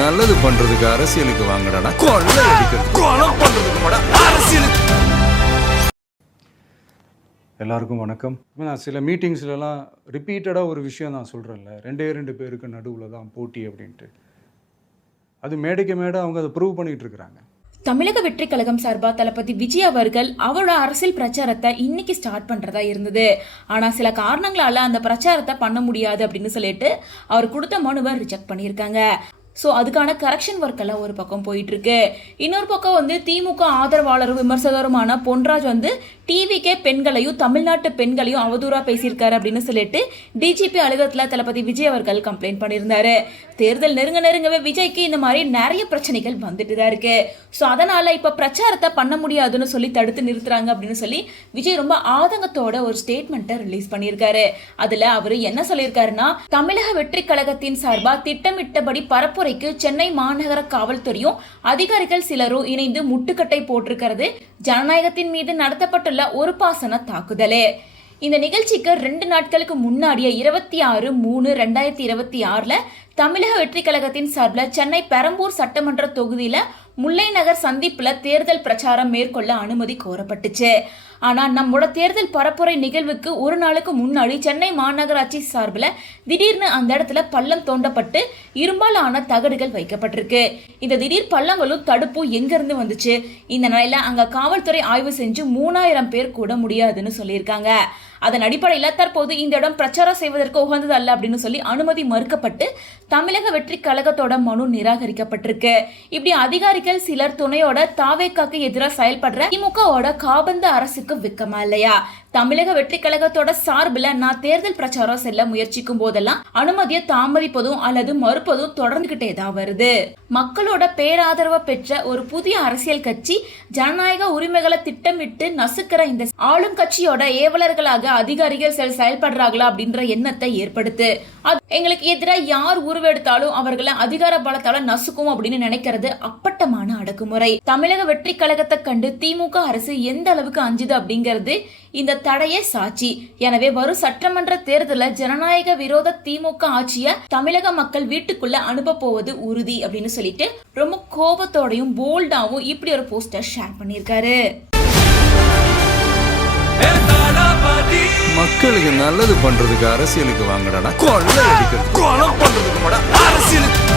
நல்லது பண்றதுக்கு அரசியலுக்கு வாங்கடா, கொள்ளை அடிக்கிறது கொலை பண்றதுக்கு அரசியலுக்கு. எல்லாருக்கும் வணக்கம். நான் சில மீட்டிங்ஸ்லலாம் ரிப்பீட்டடாக ஒரு விஷயம் நான் சொல்கிறேன்ல, ரெண்டு பேருக்கு நடுவில் தான் போட்டி அப்படின்ட்டு. அது மேடைக்கு மேடை அவங்க அதை ப்ரூவ் பண்ணிகிட்டு இருக்கிறாங்க. தமிழக வெற்றி கழகம் சார்பா தளபதி விஜய் அவர்கள் அவரோட அரசியல் பிரச்சாரத்தை இன்னைக்கு ஸ்டார்ட் பண்றதா இருந்தது. ஆனா சில காரணங்களால அந்த பிரச்சாரத்தை பண்ண முடியாது அப்படின்னு சொல்லிட்டு அவர் கொடுத்த மனுவை ரிஜெக்ட் பண்ணியிருக்காங்க. ஸோ அதுக்கான கரெக்ஷன் ஒர்க் எல்லாம் ஒரு பக்கம் போயிட்டு இருக்கு. இன்னொரு பக்கம் திமுக ஆதரவாளரும் விமர்சகருமான பொன்ராஜ் டிவிக்கே பெண்களையும் தமிழ்நாட்டு பெண்களையும் அவதூறா பேசியிருக்காரு அப்படின்னு சொல்லிட்டு டிஜிபி அலுவலகத்தில் தளபதி விஜய் அவர்கள் கம்ப்ளைண்ட் பண்ணியிருந்தாரு. தேர்தல் நெருங்கவே விஜய்க்கு இந்த மாதிரி நிறைய பிரச்சனைகள் வந்துட்டு தான் இருக்கு. ஸோ அதனால இப்ப பிரச்சாரத்தை பண்ண முடியாதுன்னு சொல்லி தடுத்து நிறுத்துறாங்க அப்படின்னு சொல்லி விஜய் ரொம்ப ஆதங்கத்தோட ஒரு ஸ்டேட்மெண்ட்டை ரிலீஸ் பண்ணியிருக்காரு. அதுல அவரு என்ன சொல்லியிருக்காருன்னா, தமிழக வெற்றி கழகத்தின் சார்பா திட்டமிட்டபடி பரப்புரைக்கு சென்னை மாநகர காவல்துறையும் அதிகாரிகள் சிலரும் இணைந்து முட்டுக்கட்டை போட்டிருக்கிறது ஜனநாயகத்தின் மீது நடத்தப்பட்டுள்ள ஒரு பாசன தாக்குதலே. இந்த நிகழ்ச்சிக்கு 2 நாட்களுக்கு முன்னாடியே 26/3/2026 தமிழக வெற்றி கழகத்தின் சார்பில் சென்னை பெரம்பூர் சட்டமன்ற தொகுதியில முல்லை நகர் சந்திப்புல தேர்தல் பிரச்சாரம் மேற்கொள்ள அனுமதி கோரப்பட்டுச்சு. ஆனா நம்மோட தேர்தல் பரப்புரை நிகழ்வுக்கு ஒரு நாளுக்கு முன்னாடி சென்னை மாநகராட்சி சார்பில் திடீர்னு அந்த இடத்துல பள்ளம் தோண்டப்பட்டு இரும்பால் ஆன தகடுகள் வைக்கப்பட்டிருக்கு. இந்த திடீர் பள்ளங்களும் தடுப்பும் எங்க இருந்து வந்துச்சு? இந்த நிலையில அங்க காவல்துறை ஆய்வு செஞ்சு 3000 பேர் கூட முடியாதுன்னு சொல்லியிருக்காங்க. அதன் அடிப்படையில் தற்போது இந்த இடம் பிரச்சாரம் செய்வதற்கு உகந்தது அல்ல அப்படின்னு சொல்லி அனுமதி மறுக்கப்பட்டு தமிழக வெற்றி கழகத்தோட மனு நிராகரிக்கப்பட்டிருக்கு. இப்படி அதிகாரிகள் சிலர் துணையோட தாவேக்காக்கு எதிராக செயல்படுற திமுகவோட காபந்து அரசுக்கு விக்கமா இல்லையா? தமிழக வெற்றி கழகத்தோட சார்பில் நான் தேர்தல் பிரச்சாரம் செல்ல முயற்சிக்கும் போதெல்லாம் அனுமதியை தாமதிப்பதும் அல்லது மறுப்பதும் தொடர்ந்துகிட்டே தான் வருது. மக்களோட பேராதரவை பெற்ற ஒரு புதிய அரசியல் கட்சி ஜனநாயக உரிமைகளை திட்டமிட்டு நசுக்கிற இந்த ஆளும் கட்சியோட ஏவலர்களாக அதிகாரிகள் செயல்படுறாங்களா அப்படின்ற எண்ணத்தை ஏற்படுத்து. எங்களுக்கு எதிராக யார் உருவெடுத்தாலும் அவர்களை அதிகார பலத்தால நசுக்கும் அப்படின்னு நினைக்கிறது அப்பட்டமான அடக்குமுறை. தமிழக வெற்றி கழகத்தை கண்டு திமுக அரசு எந்த அளவுக்கு அஞ்சுது அப்படிங்கிறது இந்த தடையே சாட்சி. எனவே வரும் சட்டமன்ற தேர்தலில் ஜனநாயக விரோத திமுக ஆட்சியை தமிழக மக்கள் வீட்டுக்குள்ள அனுப்ப போவது உறுதி அப்படின்னு சொல்லிட்டு ரொம்ப கோபத்தோடையும் போல்டாவும் இப்படி ஒரு போஸ்டர் ஷேர் பண்ணியிருக்காரு. மக்களுக்கு நல்லது பண்றதுக்கு அரசியலுக்கு வாங்கடா, கொள்ளை அடிக்கிறது கொலை பண்றதுக்கு அரசியலுக்கு.